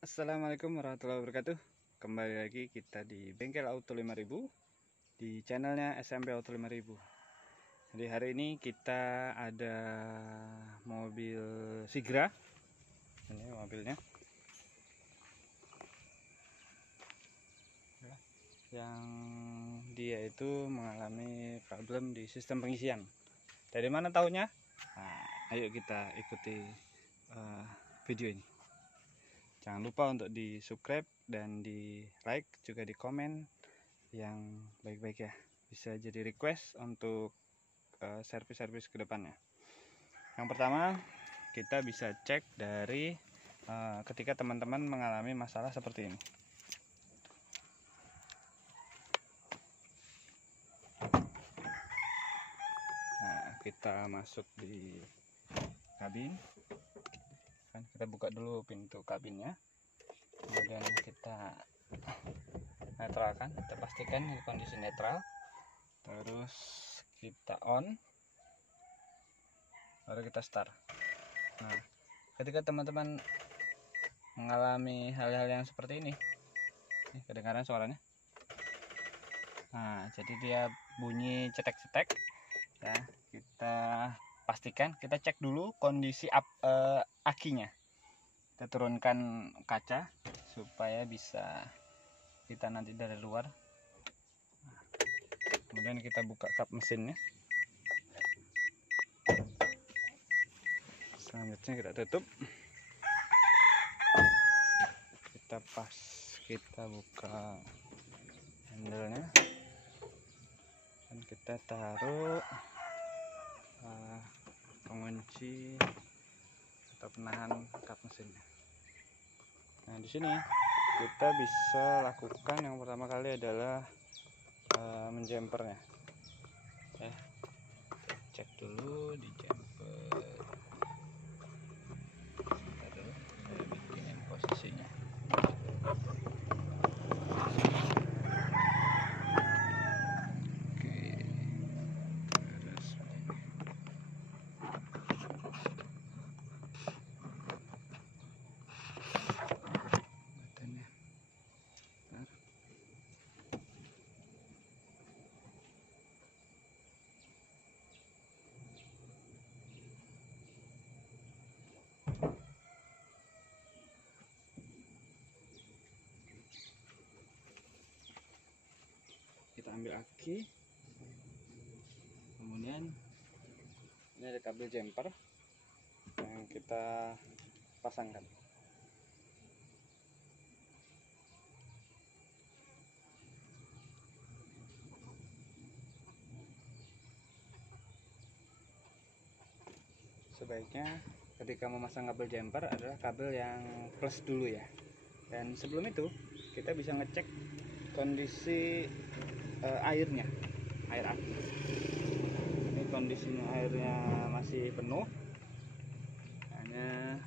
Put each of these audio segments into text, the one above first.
Assalamualaikum warahmatullahi wabarakatuh. Kembali lagi kita di Bengkel Auto 5000 di channelnya SMP Auto 5000. Jadi hari ini kita ada mobil Sigra. Ini mobilnya. Yang dia itu mengalami problem di sistem pengisian. Dari mana taunya? Nah, ayo kita ikuti video ini. Jangan lupa untuk di subscribe dan di like, juga di komen yang baik-baik ya. Bisa jadi request untuk servis-servis kedepannya. Yang pertama, kita bisa cek dari ketika teman-teman mengalami masalah seperti ini. Nah, kita masuk di kabin. Kita buka dulu pintu kabinnya, kemudian kita netralkan, kita pastikan kondisi netral, terus kita on, baru kita start. Nah, ketika teman-teman mengalami hal-hal yang seperti ini kedengaran suaranya. Nah, jadi dia bunyi cetek-cetek ya. Kita pastikan, kita cek dulu kondisi akinya. Kita turunkan kaca supaya bisa kita nanti dari luar. Kemudian kita buka kap mesinnya. Selanjutnya kita tutup. Kita buka handle-nya dan kita taruh pengunci atau penahan kap mesinnya. Nah, di sini kita bisa lakukan yang pertama kali adalah menjempernya. Ya, cek dulu di jemper. Saya bikinin posisinya. Kita ambil aki, kemudian ini ada kabel jumper yang kita pasangkan. Sebaiknya ketika memasang kabel jumper adalah kabel yang plus dulu ya. Dan sebelum itu kita bisa ngecek kondisi airnya, air aki. Ini kondisinya airnya masih penuh, hanya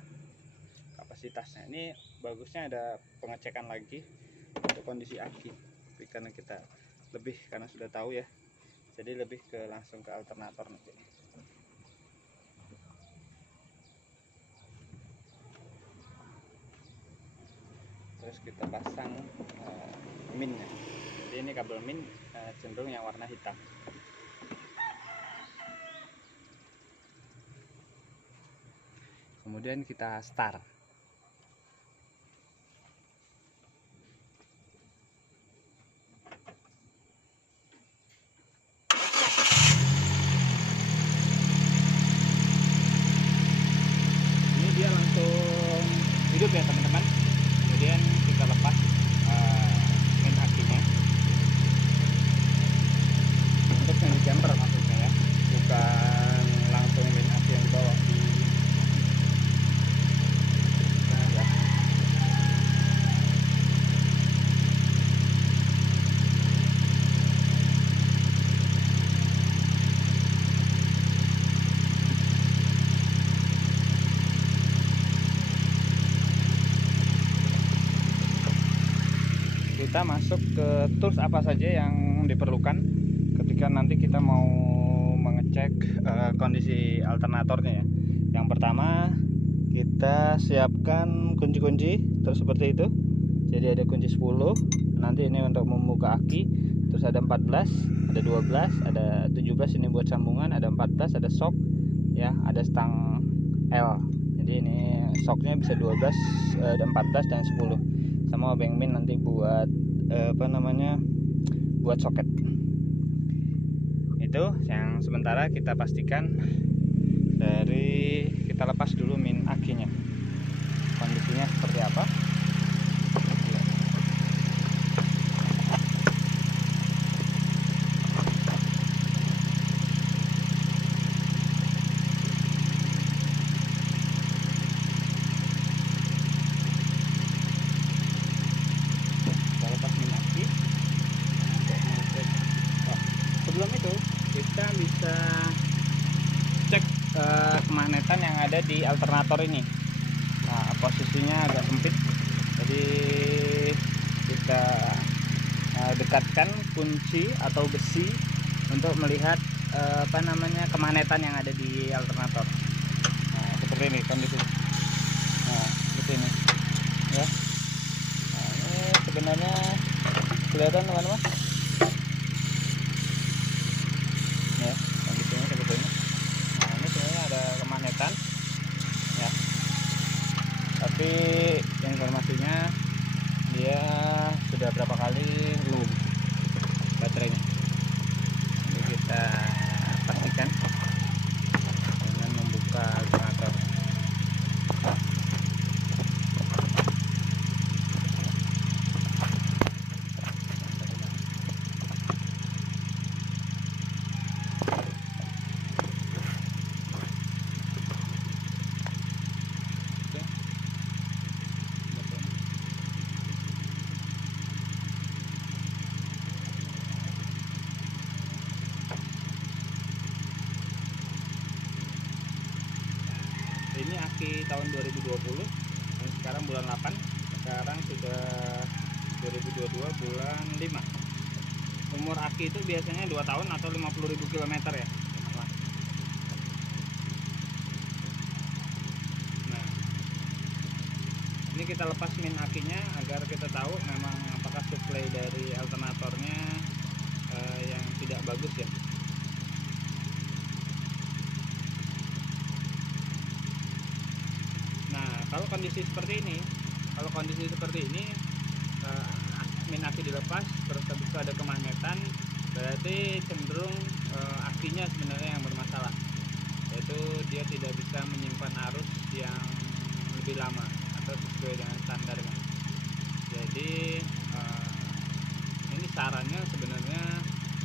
kapasitasnya. Ini bagusnya ada pengecekan lagi untuk kondisi aki. Tapi karena kita karena sudah tahu ya, jadi lebih ke langsung ke alternator nanti. Terus kita pasang minnya. Jadi ini kabel min cenderung yang warna hitam. Kemudian kita start. Ini dia langsung hidup ya teman-teman. Kemudian kita lepas min akinya. Untuk yang di jumper maksudnya ya, bukan langsung min aki yang dibawa di ya. Kita masuk ke tools apa saja yang diperlukan ketika nanti kita mau mengecek kondisi alternatornya ya. Yang pertama, kita siapkan kunci-kunci terus seperti itu. Jadi ada kunci 10, nanti ini untuk membuka aki, terus ada 14, ada 12, ada 17, ini buat sambungan, ada 14, ada shock ya, ada stang L. Jadi ini shocknya bisa 12, ada 14 dan 10, sama obeng min nanti buat buat soket. Itu yang sementara kita pastikan dari, kita lepas dulu min akinya, kondisinya seperti apa. Sebelum itu kita bisa cek kemagnetan yang ada di alternator ini. Nah, posisinya agak sempit, jadi kita dekatkan kunci atau besi untuk melihat kemagnetan yang ada di alternator. Nah, seperti ini kondisi. Nah, seperti ini ya. Nah, ini sebenarnya kelihatan teman-teman ya, kondisinya seperti ini. Nah, ini sebenarnya ada kemagnetan ya, tapi informasinya dia sudah berapa kali loop baterainya. Jadi kita pastikan dengan membuka alternator. Ini aki tahun 2020, dan sekarang bulan 8, sekarang sudah 2022 bulan 5. Umur aki itu biasanya 2 tahun atau 50.000 km ya. Nah, ini kita lepas min akinya agar kita tahu memang apakah suplai dari alternatornya yang tidak bagus ya. Kalau kondisi seperti ini, min aki dilepas terus habis itu ada kemagnetan, berarti cenderung akinya sebenarnya yang bermasalah, yaitu dia tidak bisa menyimpan arus yang lebih lama atau sesuai dengan standarnya. Jadi ini sarannya sebenarnya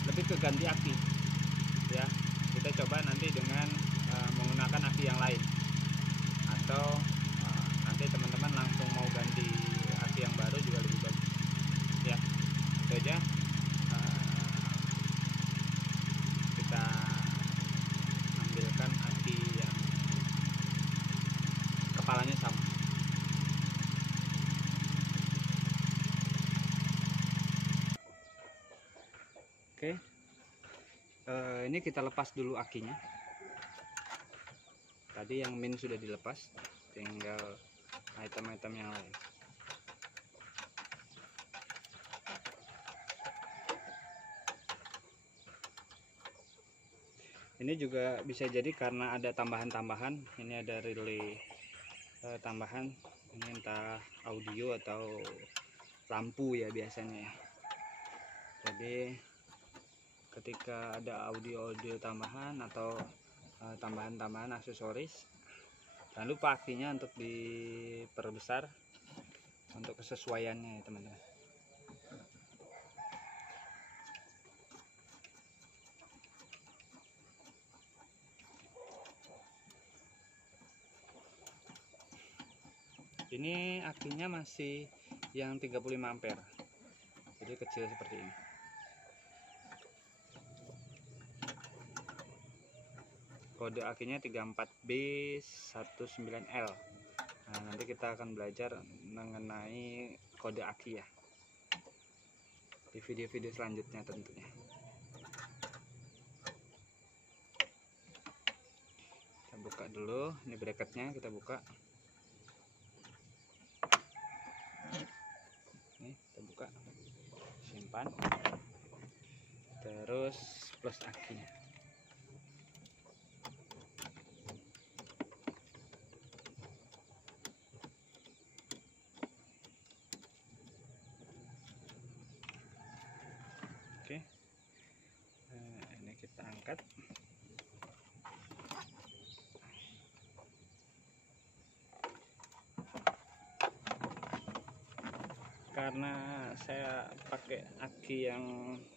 lebih ke ganti aki ya. Kita coba nanti dengan menggunakan aki yang lain, atau nanti teman-teman langsung mau ganti aki yang baru juga lebih bagus ya. Itu aja, kita ambilkan aki yang kepalanya sama. Oke, ini kita lepas dulu akinya. Tadi yang min sudah dilepas, tinggal item-item yang lain. Ini juga bisa jadi karena ada tambahan-tambahan. Ini ada relay tambahan, ini entah audio atau lampu ya biasanya ya. Jadi ketika ada audio tambahan atau tambahan-tambahan aksesoris, jangan lupa akinya untuk diperbesar untuk kesesuaiannya ya teman-teman. Ini akinya masih yang 35 ampere, jadi kecil seperti ini. Kode akinya 34B19L. Nah, nanti kita akan belajar mengenai kode aki ya di video-video selanjutnya tentunya. Kita buka dulu, ini bracketnya kita buka. close akinya. Oke, nah, ini kita angkat. Karena saya pakai aki yang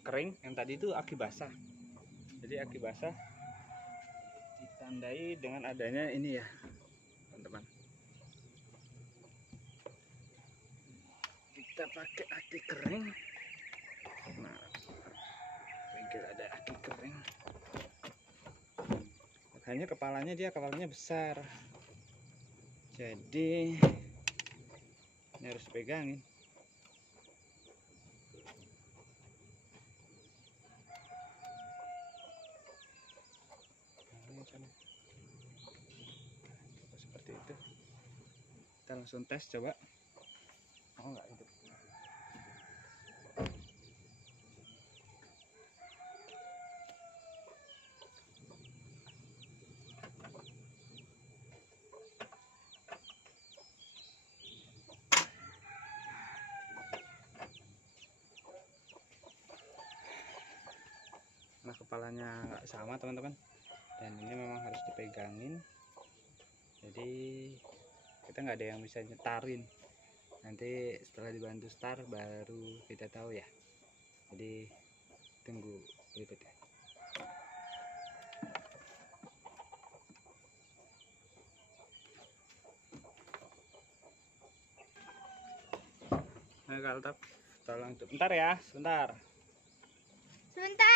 kering, yang tadi itu aki basah. Jadi aki basah ditandai dengan adanya ini ya, teman-teman. Kita pakai aki kering. Nah, bengkel ada aki kering. Makanya kepalanya besar. Jadi ini harus pegangin. Seperti itu. Kita langsung tes coba. Oh, enggak hidup. Nah, kepalanya nggak sama teman-teman, dan ini memang harus dipegangin. Jadi kita nggak ada yang bisa nyetarin. Nanti setelah dibantu start baru kita tahu ya. Jadi tunggu berikutnya. Nah, Kaltap, tolong bentar ya, sebentar. Sebentar.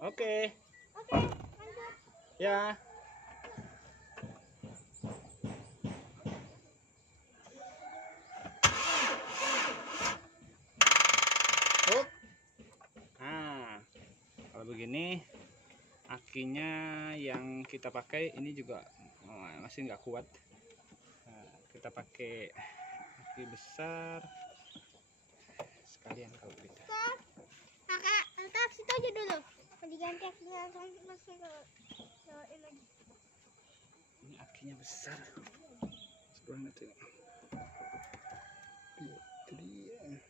Oke. Oke, lanjut. Ya. Nah, kalau begini akinya yang kita pakai ini juga masih nggak kuat. Nah, kita pakai aki besar sekalian kalau kita. Kakak, letak situ aja dulu. Mau diganti akinya langsung masuk ke lagi. Ini akinya besar. Banget ya. Itu dia.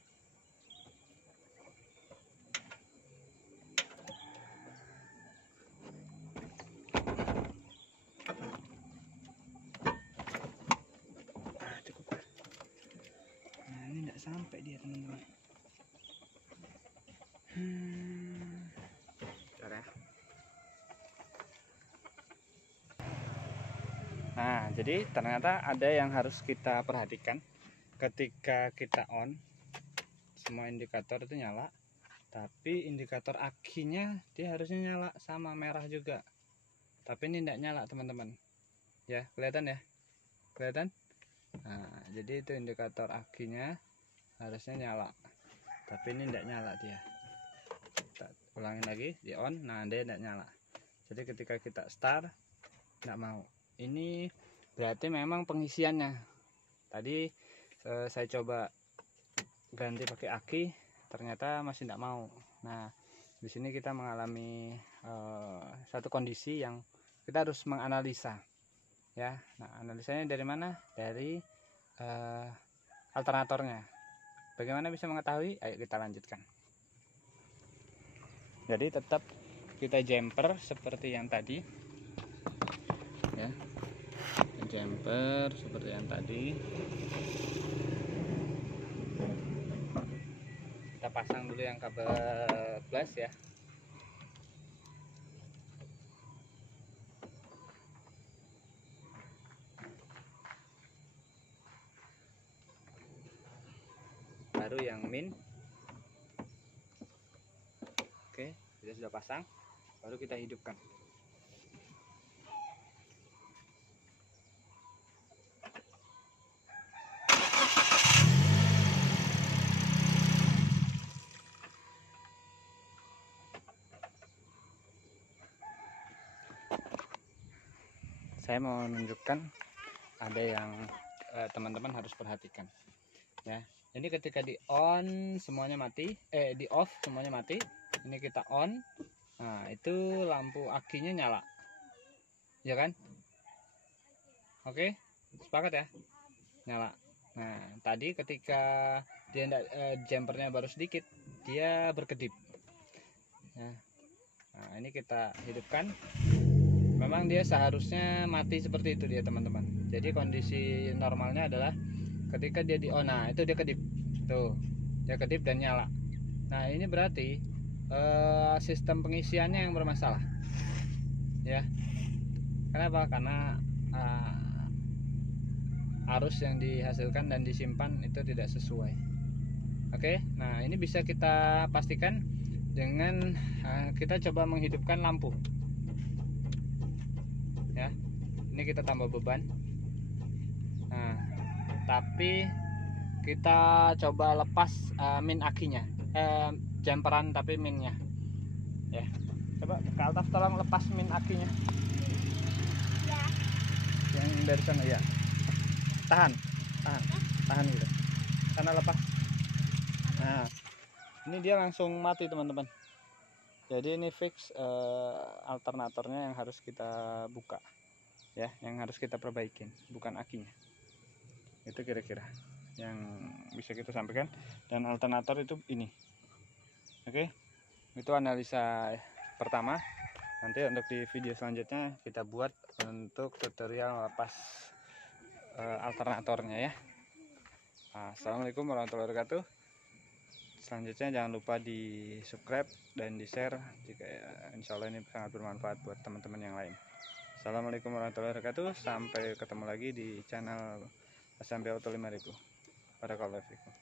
Cukup. Nah, ini nggak sampai dia teman-teman. Bentar ya. Nah, jadi ternyata ada yang harus kita perhatikan ketika kita on. Semua indikator itu nyala, tapi indikator akinya dia harusnya nyala sama merah juga. Tapi ini tidak nyala teman-teman. Ya, kelihatan ya? Kelihatan? Nah, jadi itu indikator akinya harusnya nyala, tapi ini tidak nyala dia. Kita ulangin lagi, di on. Nah, dia tidak nyala. Jadi ketika kita start tidak mau. Ini berarti memang pengisiannya. Tadi saya coba ganti pakai aki, ternyata masih tidak mau. Nah, di sini kita mengalami satu kondisi yang kita harus menganalisa. Ya, nah analisanya dari mana? Dari alternatornya. Bagaimana bisa mengetahui? Ayo kita lanjutkan. Jadi tetap kita jumper seperti yang tadi. Ya, jumper seperti yang tadi. Kita pasang dulu yang kabel plus ya. Baru yang min. Oke, kita sudah pasang, baru kita hidupkan. Saya mau menunjukkan ada yang teman-teman harus perhatikan ya. Ini ketika di on semuanya mati, di off semuanya mati. Ini kita on. Nah, itu lampu akinya nyala. Ya kan? Oke, sepakat ya? Nyala. Nah, tadi ketika dia jumpernya baru sedikit, dia berkedip. Nah, ini kita hidupkan. Memang dia seharusnya mati seperti itu dia, teman-teman. Jadi kondisi normalnya adalah ketika dia di on, nah itu dia kedip. Tuh, dia kedip dan nyala. Nah, ini berarti sistem pengisiannya yang bermasalah. Ya. Kenapa? Karena arus yang dihasilkan dan disimpan itu tidak sesuai. Oke, nah ini bisa kita pastikan dengan kita coba menghidupkan lampu. Ya, ini kita tambah beban. Nah, tapi kita coba lepas min akinya, jumperan tapi minnya. Ya, coba Kak Altaf tolong lepas min akinya. Ya. Yang dari sana ya. Tahan gitu. Sana lepas. Nah, ini dia langsung mati, teman-teman. Jadi ini fix alternatornya yang harus kita buka, ya, yang harus kita perbaikin, bukan akinya. Itu kira-kira yang bisa kita sampaikan. Dan alternator itu ini. Oke, itu analisa pertama. Nanti untuk di video selanjutnya kita buat untuk tutorial lepas alternatornya ya. Assalamualaikum warahmatullahi wabarakatuh. Selanjutnya jangan lupa di subscribe dan di share jika insya Allah ini sangat bermanfaat buat teman-teman yang lain. Assalamualaikum warahmatullahi wabarakatuh. Sampai ketemu lagi di channel SMP Auto 5000. Barakallahu fikum.